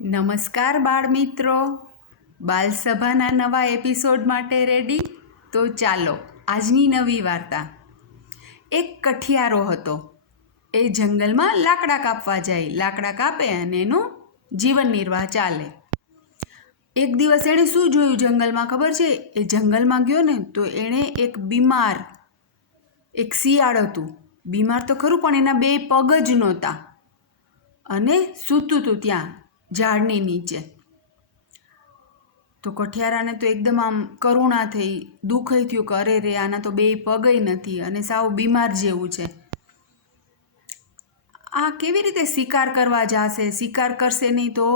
નમસ્કાર બાળ મિત્રો, બાલસભાના નવા એપિસોડ માટે રેડી? તો ચાલો આજની નવી વાર્તા. એક કઠિયારો હતો. એ જંગલમાં લાકડા કાપવા જાય. લાકડા કાપે અને એનું જીવન નિર્વાહ ચાલે. એક દિવસ એણે શું જોયું જંગલમાં ખબર છે? એ જંગલમાં ગયો ને તો એણે એક બીમાર એક શિયાળ હતું. બીમાર તો ખરું પણ એના બે પગ જ નહોતા અને સૂતું હતું ત્યાં ઝાડની નીચે. તો કઠિયારાને તો એકદમ આમ કરુણા થઈ, દુઃખ થયું કે અરે રે, આના તો બે પગય નથી અને સાવ બીમાર જેવું છે. આ કેવી રીતે શિકાર કરવા જશે? શિકાર કરશે નહીં તો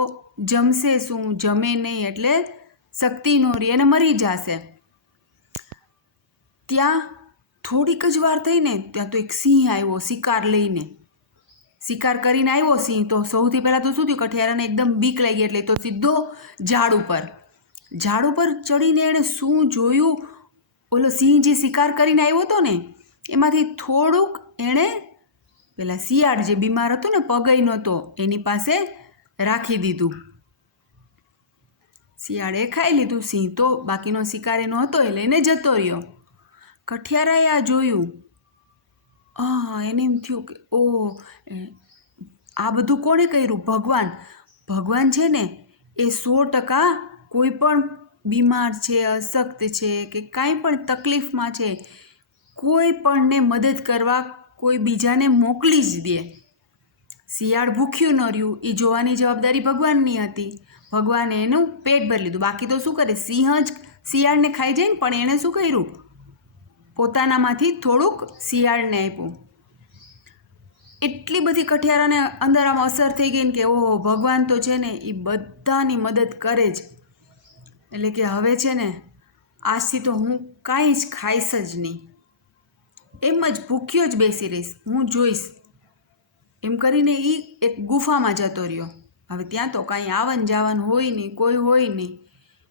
જમશે શું? જમે નહીં એટલે શક્તિ ન રહી અને મરી જશે. ત્યાં થોડીક જ વાર થઈને ત્યાં તો એક સિંહ આવ્યો શિકાર લઈને. શિકાર કરીને આવ્યો સિંહ. તો સૌથી પહેલાં તો શું થયું, કઠિયારાને એકદમ બીક લાગી એટલે તો સીધો ઝાડ ઉપર ચડીને એણે શું જોયું, ઓલો સિંહ જે શિકાર કરીને આવ્યો હતો ને એમાંથી થોડુંક એણે પેલા શિયાળ જે બીમાર હતું ને, પગય નહોતો, એની પાસે રાખી દીધું. શિયાળે ખાઈ લીધું. સિંહ તો બાકીનો શિકાર એનો હતો એ લઈને જતો રહ્યો. કઠિયારાએ આ જોયું. એને એમ થયું કે આ બધું કોણે કર્યું? ભગવાન છે ને એ 100% કોઈ પણ બીમાર છે, અશક્ત છે કે કાંઈ પણ તકલીફમાં છે, કોઈ પણને મદદ કરવા કોઈ બીજાને મોકલી જ દે. શિયાળ ભૂખ્યું ન રહ્યું એ જોવાની જવાબદારી ભગવાનની હતી. ભગવાને એનું પેટ ભરી લીધું. બાકી તો શું કરે, સિંહ જ શિયાળને ખાઈ જાય ને, પણ એણે શું કર્યું, પોતાનામાંથી થોડુંક શિયાળને આપ્યું. એટલી બધી કઠિયારાને અંદર આમ અસર થઈ ગઈ ને કે ઓહો, ભગવાન તો છે ને એ બધાની મદદ કરે જ. એટલે કે હવે છે ને આજથી તો હું કાંઈ જ ખાઈશ જ નહીં, એમ જ ભૂખ્યો જ બેસી રહીશ, હું જોઈશ. એમ કરીને એ એક ગુફામાં જતો રહ્યો. હવે ત્યાં તો કાંઈ આવન જાવન હોય નહીં, કોઈ હોય નહીં.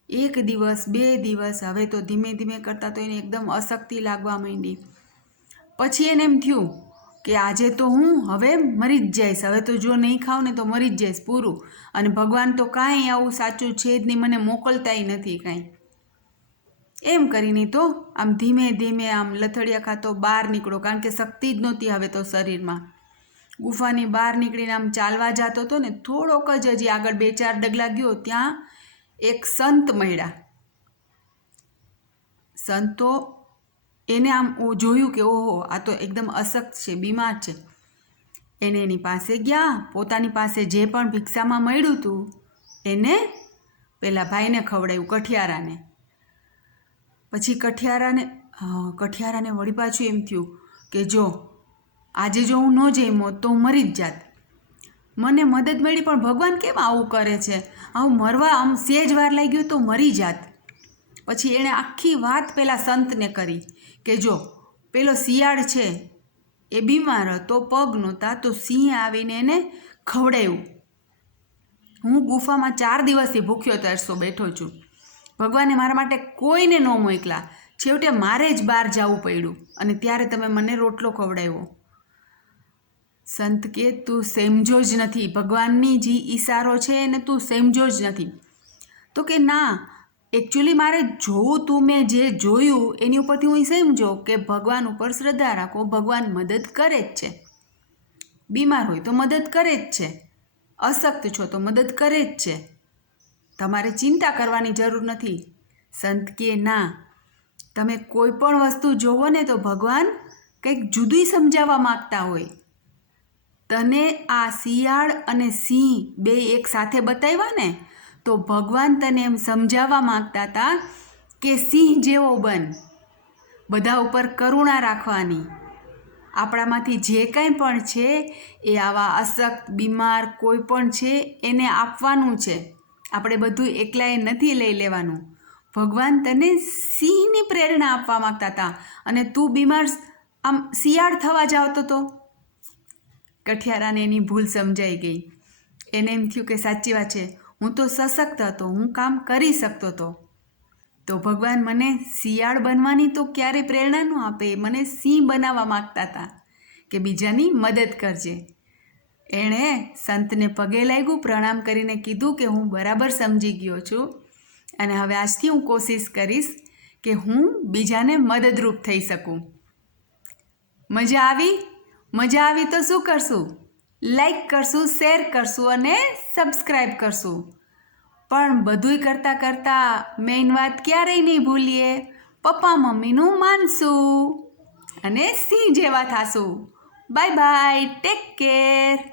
1 દિવસ 2 દિવસ, હવે તો ધીમે ધીમે કરતાં તો એને એકદમ અશક્તિ લાગવા માંડી. પછી એને એમ થયું કે આજે તો હું હવે મરી જ જઈશ, હવે તો જો નહીં ખાઉં ને તો મરી જ જઈશ પૂરું. અને ભગવાન તો કાંઈ આવું સાચું છે જ નહીં, મને મોકલતાય નથી કાંઈ. એમ કરીને તો આમ ધીમે ધીમે આમ લથડિયા ખાતો બહાર નીકળો, કારણ કે શક્તિ જ નહોતી હવે તો શરીરમાં. ગુફાની બહાર નીકળીને આમ ચાલવા જતો હતો ને, થોડોક જ હજી આગળ 2-4 ડગલા ગયો ત્યાં એક સંત મળ્યા. સંતો એને આમ જોયું કે ઓહો, આ તો એકદમ અશક્ત છે, બીમાર છે. એને એની પાસે ગયા. પોતાની પાસે જે પણ ભિક્ષામાં મળ્યું હતું એને પેલા ભાઈને ખવડાવ્યું, કઠિયારાને. પછી કઠિયારાને વળી પાછું એમ થયું કે જો આજે જો હું ન જમ્યો તો મરી જ જાત. મને મદદ મળી પણ ભગવાન કેમ આવું કરે છે? આવું મરવા આમ સેજ વાર લાગ્યું તો મરી જાત. પછી એણે આખી વાત પેલા સંતને કરી કે જો પેલો શિયાળ છે એ બીમાર હતો, પગ નહોતા, તો સિંહે આવીને એને ખવડાવ્યું. હું ગુફામાં 4 દિવસથી ભૂખ્યો તરસો બેઠો છું. ભગવાને મારા માટે કોઈને ન મોકલા, છેવટે મારે જ બહાર જવું પડ્યું અને ત્યારે તમે મને રોટલો ખવડાવ્યો. સંત કે તું સમજો જ નથી, ભગવાનની જે ઈશારો છે એને તું સમજો જ નથી. તો કે ના, એકચ્યુઅલી મારે જોવું, તું મેં જે જોયું એની ઉપરથી હું સમજો કે ભગવાન ઉપર શ્રદ્ધા રાખો, ભગવાન મદદ કરે જ છે. બીમાર હોય તો મદદ કરે જ છે, અશક્ત છો તો મદદ કરે જ છે, તમારે ચિંતા કરવાની જરૂર નથી. સંત કે ના, તમે કોઈ પણ વસ્તુ જોવો ને તો ભગવાન કંઈક જુદું સમજાવવા માગતા હોય. તને આ શિયાળ અને સિંહ બે એક સાથે બતાવ્યા ને, તો ભગવાન તને એમ સમજાવવા માગતા હતા કે સિંહ જેવો બન, બધા ઉપર કરુણા રાખવાની. આપણામાંથી જે કાંઈ પણ છે એ આવા અશક્ત, બીમાર કોઈ પણ છે એને આપવાનું છે. આપણે બધું એકલાએ નથી લઈ લેવાનું. ભગવાન તને સિંહની પ્રેરણા આપવા માગતા હતા અને તું બીમાર આમ શિયાળ થવા જાવતો હતો. કઠિયારાને એની ભૂલ સમજાઈ ગઈ. એને એમ થયું કે સાચી વાત છે, હું તો સશક્ત હતો, હું કામ કરી શકતો હતો, તો ભગવાન મને શિયાળ બનવાની તો ક્યારેય પ્રેરણા ન આપે, મને સિંહ બનાવવા માગતા હતા કે બીજાની મદદ કરજે. એણે સંતને પગે લાગ્યું, પ્રણામ કરીને કીધું કે હું બરાબર સમજી ગયો છું અને હવે આજથી હું કોશિશ કરીશ કે હું બીજાને મદદરૂપ થઈ શકું. મજા આવી? મજા આવી તો શું કરશું? લાઈક કરશું, શેર કરશું અને સબસ્ક્રાઈબ કરશું. પણ બધુંય કરતાં કરતાં મેઇન વાત ક્યારેય નહીં ભૂલીએ, પપ્પા મમ્મીનું માનશું અને સિંહ જેવા થાશું. Bye bye, take care.